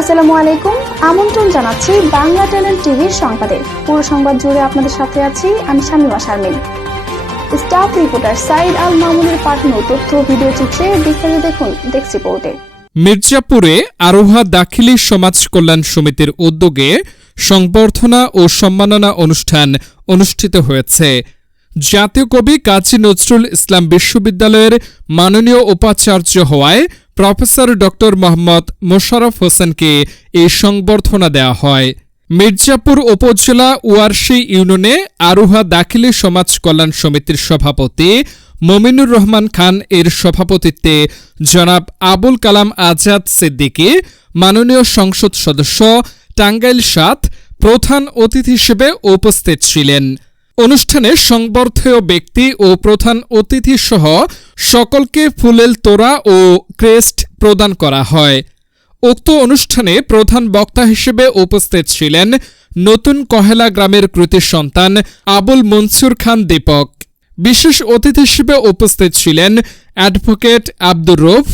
আসসালামু আলাইকুম। আমন্ত্রণ জানাচ্ছি বাংলা ট্যালেন্ট টিভির সংবাদে। পুরো সংবাদ জুড়ে আপনাদের সাথে আছি আমি শামিমা শারমিন। স্টাফ রিপোর্টার সাইদ আল মামুনের পাঠানো তথ্য ভিডিও চিত্রে বিস্তারিত দেখুন ডেস্ক রিপোর্টে। মির্জাপুরে আরোহা দাখিলী সমাজ কল্যাণ সমিতির উদ্যোগে সংবর্ধনা ও সম্মাননা অনুষ্ঠান অনুষ্ঠিত হয়েছে। জাতীয় কবি কাজী নজরুল ইসলাম বিশ্ববিদ্যালয়ের মাননীয় উপাচার্য হওয়ায় প্রফেসর ড মোহাম্মদ মোশাররফ হোসেনকে এই সংবর্ধনা দেওয়া হয়। মির্জাপুর উপজেলা ওয়ারশী ইউনিয়নে আরোহা দাখিলী সমাজ কল্যাণ সমিতির সভাপতি মমিনুর রহমান খান এর সভাপতিত্বে জনাব আবুল কালাম আজাদ সিদ্দিকী, মাননীয় সংসদ সদস্য টাঙ্গাইল ৭ প্রধান অতিথি হিসেবে উপস্থিত ছিলেন। অনুষ্ঠানে সংবর্ধেয় ব্যক্তি ও প্রধান অতিথি সহ সকলকে ফুলেল তোড়া ও ক্রেস্ট প্রদান করা হয়। উক্ত অনুষ্ঠানে প্রধান বক্তা হিসেবে উপস্থিত ছিলেন নতুন কহেলা গ্রামের কৃতি সন্তান আবুল মনসুর খান দীপক। বিশেষ অতিথি হিসেবে উপস্থিত ছিলেন অ্যাডভোকেট আব্দুর রউফ,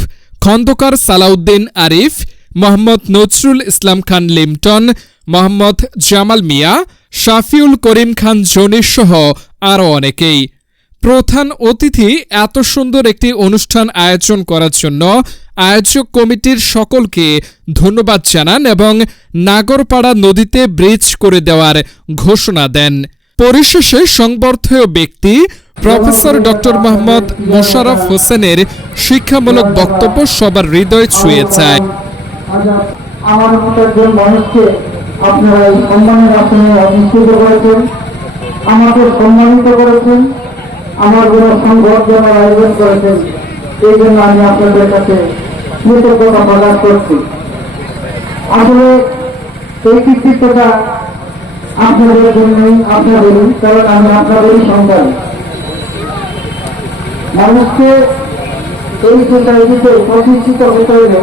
খন্দকার সালাউদ্দিন আরিফ, মোহাম্মদ নজরুল ইসলাম খান লিমটন, মোহাম্মদ জামাল মিয়া, শাফিউল করিম খান জনি সহ আরও অনেকেই। প্রধান অতিথি এত সুন্দর একটি অনুষ্ঠান আয়োজন করার জন্য আয়োজক কমিটির সকলকে ধন্যবাদ জানান এবং নাগরপাড়া নদীতে ব্রিজ করে দেওয়ার ঘোষণা দেন। পরিশেষে সংবর্ধেয় ব্যক্তি প্রফেসর ড মোহাম্মদ মোশাররফ হোসেনের শিক্ষামূলক বক্তব্য সবার হৃদয় ছুঁয়ে যায়। আমার মতো একজন মানুষকে আপনারা এই সম্মানের আসনে অধিষ্ঠিত করেছেন, আমাকে সম্মানিত করেছেন, আমার জন্য সংবর্ধনার আয়োজন করেছেন। এই জন্য আমি আপনাদের কাছে কৃতজ্ঞতা প্রকাশ করছি। আসলে এই কৃতিত্বটা আপনাদের জন্যই, আপনাদেরই, কারণ আমি আপনাদেরই সন্তান। মানুষকে এই সোসাইটিতে প্রতিষ্ঠিত হতে হলে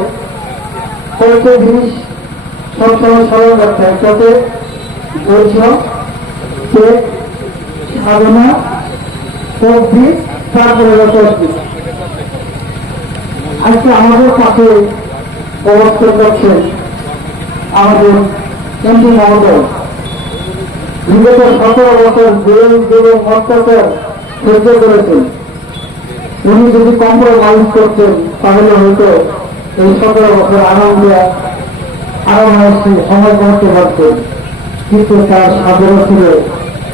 কয়েকটা জিনিস সবসময় স্মরণ রাখতে হয়। তাতে ধৈর্য, ত্যাগ, সাধনা, তদ্বির, তারপরে তদ্বির। আজকে আমাদের কাছে প্রবর্তন করছেন আমাদের এমপি মহোদয়। বিগত 17 বছর জেল এবং অত্যাচার সহ্য করেছেন। উনি যদি কম্প্রোমাইজ করতেন তাহলে হয়তো এই 17 বছর আনন্দে আরো সময় করতে পারতেন, কিন্তু তার সাধারণ ছিল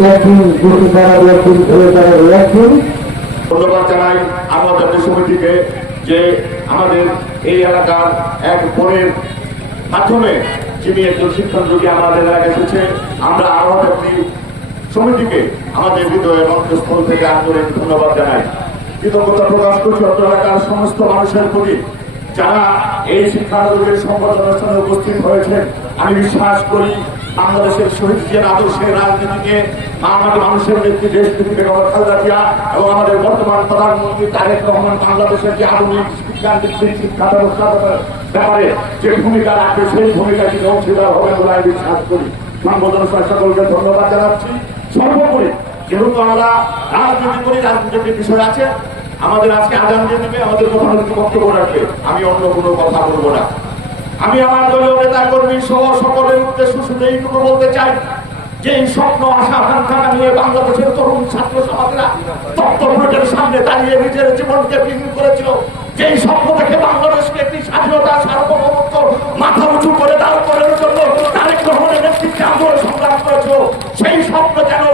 একদিন ঘুরে দাঁড়াবে, একদিন ঘুরে দাঁড়াবে একদিন। ধন্যবাদ জানাই আমাদের সমিতিকে যে আমাদের এই এলাকার এক বোনের মাধ্যমে যিনি একজন শিক্ষাযোগী আমাদের এলাকায় এসেছে। আমরা আরো একটি সমিতিকে আমাদের হৃদয়ের অন্তঃস্থল থেকে আন্তরিক ধন্যবাদ জানাই। কৃতজ্ঞতা প্রকাশ করছি অত্র এলাকার সমস্ত মানুষের প্রতি যারা এই শিক্ষাযোগের সংবর্ধনা অনুষ্ঠানে উপস্থিত হয়েছেন। আমি বিশ্বাস করি বাংলাদেশের শহীদ জিয়ার আদর্শের রাজনীতিকে আমাদের মানুষের নেত্রী দেশ নেত্রী বেগম খালেদা জিয়া এবং আমাদের বর্তমান প্রধানমন্ত্রী তারেক রহমান বাংলাদেশের যে আধুনিক বিজ্ঞান ভিত্তিক শিক্ষা ব্যবস্থার ব্যাপারে যে ভূমিকা রাখবে সেই ভূমিকাটি অংশীদার হবে বলে আমি বিশ্বাস করি। সংবর্ধনা সকলকে ধন্যবাদ জানাচ্ছি। সর্বোপরি যেহেতু আমরা রাজনীতি করি, রাজনীতির বিষয় আছে, আমাদের আজকে আজান দিয়ে দিবে, আমাদের প্রধানমন্ত্রী বক্তব্য রাখবে। আমি অন্য কোনো কথা বলবো না। আমি আমার দলীয় নেতা কর্মী সহ সকলের উদ্দেশ্য শুধু এইটুকু বলতে চাই যে এই স্বপ্ন আশা আকাঙ্ক্ষা নিয়ে বাংলাদেশের তরুণ ছাত্র সমাজরা তত্ত্বের সামনে দাঁড়িয়ে নিজের জীবনকে বিলীন করেছিল। যেই স্বপ্ন দেখে বাংলাদেশকে একটি স্বাধীনতা সার্বভৌমত্ব মাথা উঁচু করে দাঁড় করানোর জন্য তারেক রহমানের নেতৃত্বে আন্দোলন সংগ্রাম করেছিল, সেই স্বপ্ন যেন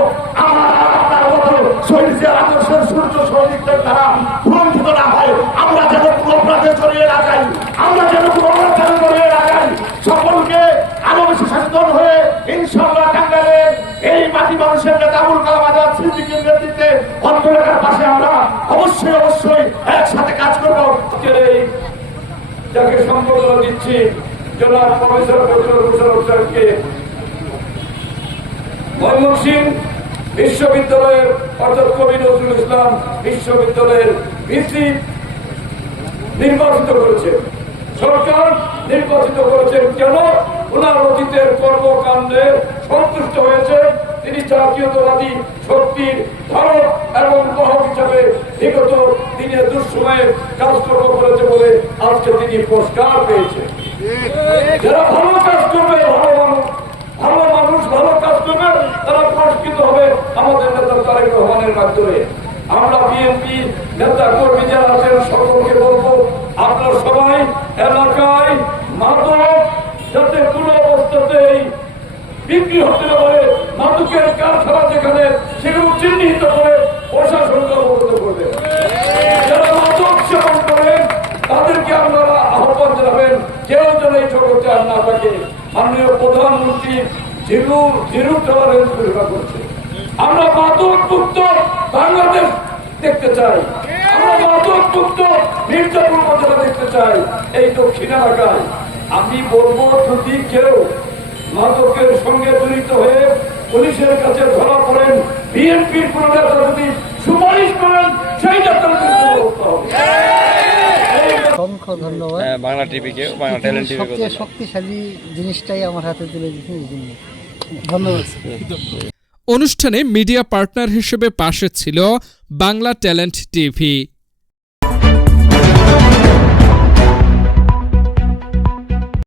আমার আপনার মতো শহীদ জিয়ার আদর্শের সূর্য সৈনিকদের দ্বারা ভুলঞ্চিত না হয়। আমরা যেন কোনো অপরাধে জড়িয়ে না যাই, আমরা যেন কোনো অনাচারে জড়িয়ে না যাই। সকলকে আরো বেশি সচেতন হয়ে ইনশাআল্লাহ টাঙ্গাইলে এই মাটি মানুষের নেতা আবুল কালাম আজাদ সিদ্দিকীর নেতৃত্বে অত্র এলাকার পাশে আমরা অবশ্যই একসাথে কাজ করবো। যাকে সম্বোধনা দিচ্ছি জনাব প্রফেসর মোশাররফ সাহেবকে ময়মনসিংহ বিশ্ববিদ্যালয়ের অর্থাৎ কবি নজরুল ইসলাম বিশ্ববিদ্যালয়ের ভিসি নির্বাচিত করেছে। সরকার নির্বাচিত করেছেন কেন? ওনার অতীতের কর্মকাণ্ডে সন্তুষ্ট হয়েছে। তিনি জাতীয়তাবাদী শক্তির ধারক এবং বাহক হিসাবে বিগত দিনের দুঃসময়ে কাজকর্ম করেছে বলে আজকে তিনি পুরস্কার পেয়েছেন। যারা ভালো কাজ করবে, ভালো মানুষ ভালো কাজ করবে, তারা পুরস্কৃত হবে আমাদের নেতা তারেক রহমানের মাধ্যমে। আমরা বিএনপি নেতা কর্মী যারা আছেন সকলকে বলবো, আপনারা সবাই এলাকায় মাদক যাতে কোনো অবস্থাতেই বিক্রি হতে না পারে, মাদকের কারখানা যেখানে সেগুলো চিহ্নিত করে প্রশাসনকে অবগত করবে। যারা মাদক সেবন করেন তাদেরকে আপনারা আহ্বান জানাবেন, কেউ যেন এই জগতে আর না থাকে। মাননীয় প্রধানমন্ত্রী জিরো টলারেন্স ঘোষণা করছে। আমরা মাদক মুক্ত বাংলাদেশ দেখতে চাই, আমরা মাদক মুক্ত মির্জাপুর উপজেলা দেখতে চাই এই দক্ষিণ এলাকায়। আমি বলবো, যদি কেউ মাদকের সঙ্গে জড়িত হয়ে পুলিশের কাছে ধরা পড়েন, বিএনপির কোন নেতা যদি সুপারিশ করেন, সেই নেতার বিরুদ্ধে লড়তে হবে। অসংখ্য ধন্যবাদ। বাংলা টিভিকে, বাংলা ট্যালেন্ট টিভি সবচেয়ে শক্তিশালী জিনিসটাই আমার হাতে তুলে দিয়েছেন, এই জন্য ধন্যবাদ। অনুষ্ঠানে মিডিয়া পার্টনার হিসেবে পাশে ছিল বাংলা ট্যালেন্ট টিভি।